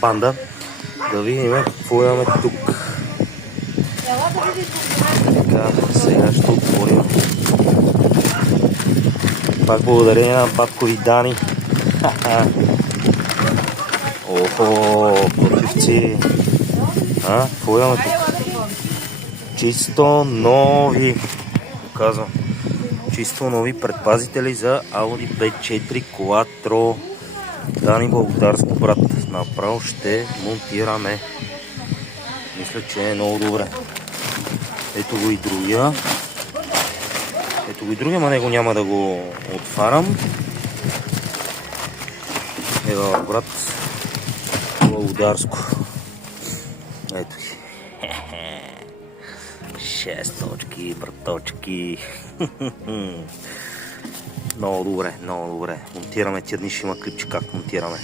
банда. Да видим какво имаме тук. Така, сега ще отворим. Пак благодарение на баткови Дани. Охо, противци. Какво имаме тук? Чисто нови, казвам, чисто нови предпазители за Audi B4 Quattro. Дани Българско, брат. Направо ще монтираме. Мисля, че е много добре. Ето го и другия. Ма него няма да го отварям. Ева, брат. Българско. Ето ги. 6 точки, браточки. Много добре. Монтираме тия дни, ще има клипче как монтираме.